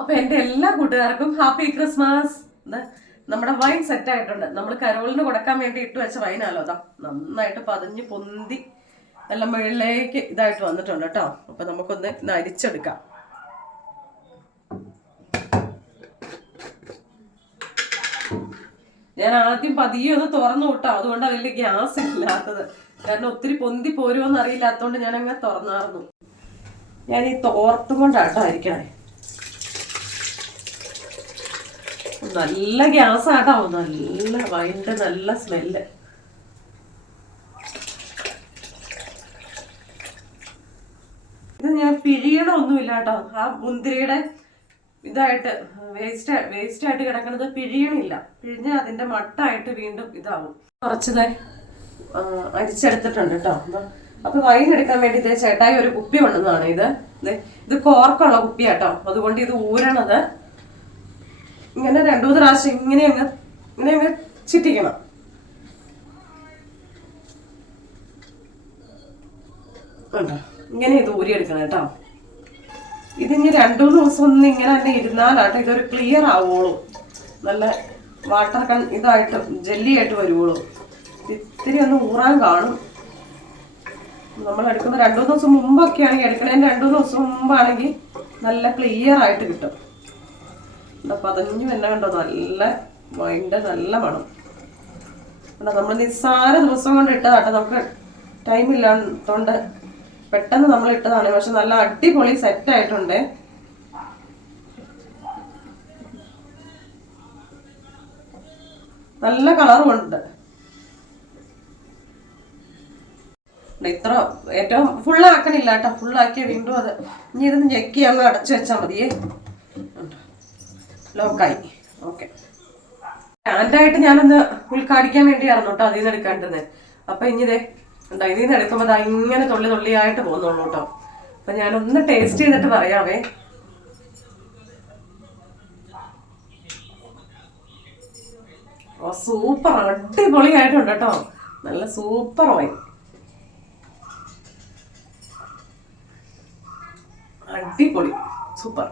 അപ്പൊ എന്റെ എല്ലാ കൂട്ടുകാർക്കും ഹാപ്പി ക്രിസ്മസ്. നമ്മുടെ വൈൻ സെറ്റ് ആയിട്ടുണ്ട്. നമ്മൾ കരോളിന് കൊടുക്കാൻ വേണ്ടി ഇട്ട് വെച്ച വൈനാലോ. അതാ നന്നായിട്ട് പതിഞ്ഞ് പൊന്തി നല്ല മുകളിലേക്ക് ഇതായിട്ട് വന്നിട്ടുണ്ട് കേട്ടോ. അപ്പൊ നമുക്കൊന്ന് അരിച്ചെടുക്കാം. ഞാൻ ആദ്യം പതിയെ ഒന്ന് തുറന്നു വിട്ടോ, അതുകൊണ്ടാണ് വലിയ ഗ്യാസ് ഇല്ലാത്തത്. കാരണം ഒത്തിരി പൊന്തി പോരുമോന്ന് അറിയില്ലാത്തതുകൊണ്ട് ഞാൻ അങ്ങനെ തുറന്നായിരുന്നു. ഞാൻ ഈ തോർത്തും കൊണ്ടാട്ടോ അരിക്കണേ. നല്ല ഗ്യാസ് ആട്ടോ, നല്ല വൈൻ്റെ നല്ല സ്മെല്ല്. ഇത് ഞാൻ പിഴിയണമൊന്നുമില്ല കേട്ടോ. ആ മുന്തിരിയുടെ ഇതായിട്ട് വേസ്റ്റ് ആയിട്ട് കിടക്കുന്നത് പിഴിയണില്ല. പിഴിഞ്ഞ് അതിന്റെ മട്ടായിട്ട് വീണ്ടും ഇതാവും. കുറച്ചത് അരിച്ചെടുത്തിട്ടുണ്ട് കേട്ടോ. അപ്പൊ വൈൻ എടുക്കാൻ വേണ്ടി ഇതേ ചേട്ടായി ഒരു കുപ്പി കൊണ്ടുവന്നതാണ്. ഇത് കോർക്കുള്ള കുപ്പിയാട്ടോ. അതുകൊണ്ട് ഇത് ഊരണത് ഇങ്ങനെ 2-3 പ്രാവശ്യം ഇങ്ങനെ അങ്ങ് ചിറ്റിക്കണം. ഇങ്ങനെ ഇത് ഊരിയെടുക്കണം കേട്ടോ. ഇതിന് 2-3 ദിവസം ഒന്ന് ഇങ്ങനെ തന്നെ ഇരുന്നാലാട്ടോ ഇതൊരു ക്ലിയർ ആവുള്ളൂ. നല്ല വാട്ടർ ഇതായിട്ട് ജെല്ലിയായിട്ട് വരുവുള്ളൂ. ഇത്തിരി ഒന്ന് ഊറാൻ കാണും. നമ്മൾ എടുക്കുന്ന 2-3 ദിവസം മുമ്പൊക്കെ ആണെങ്കിൽ, എടുക്കണതിന് 2-3 ദിവസം മുമ്പാണെങ്കിൽ നല്ല ക്ലിയർ ആയിട്ട് കിട്ടും. പതഞ്ഞു എന്നെ കണ്ടോ, നല്ല വൈൻ്റെ നല്ല മണം. നമ്മൾ നിസ്സാര ദിവസം കൊണ്ട് ഇട്ടതാട്ടോ. നമുക്ക് ടൈമില്ലാത്തോണ്ട് പെട്ടെന്ന് നമ്മൾ ഇട്ടതാണ്. പക്ഷെ നല്ല അടിപൊളി സെറ്റ് ആയിട്ടുണ്ട്. നല്ല കളറും ഉണ്ട്. ഇത്ര ഏറ്റവും ഫുള്ളാക്കണില്ല കേട്ടോ. ഫുള്ളാക്കിയ വീണ്ടും അത് ഇനി ഇതൊന്ന് ഞെക്കി അങ്ങ് അടച്ചു വെച്ചാൽ മതിയേ. ലോക്കായി. ഓക്കെ. സ്റ്റാൻഡായിട്ട് ഞാനൊന്ന് ഉൾക്കാടിക്കാൻ വേണ്ടിയായിരുന്നു കേട്ടോ അതിൽ നിന്ന് എടുക്കാണ്ടിരുന്നത്. അപ്പൊ ഇനി ഇതിൽ നിന്ന് എടുക്കുമ്പോൾ അത് ഇങ്ങനെ തുള്ളിയായിട്ട് പോകുന്നുള്ളൂ കേട്ടോ. അപ്പൊ ഞാനൊന്ന് ടേസ്റ്റ് ചെയ്തിട്ട് പറയാവേ. സൂപ്പർ, അടിപൊളിയായിട്ടുണ്ട് കേട്ടോ. നല്ല സൂപ്പർ വൈൻ, അടിപൊളി, സൂപ്പർ.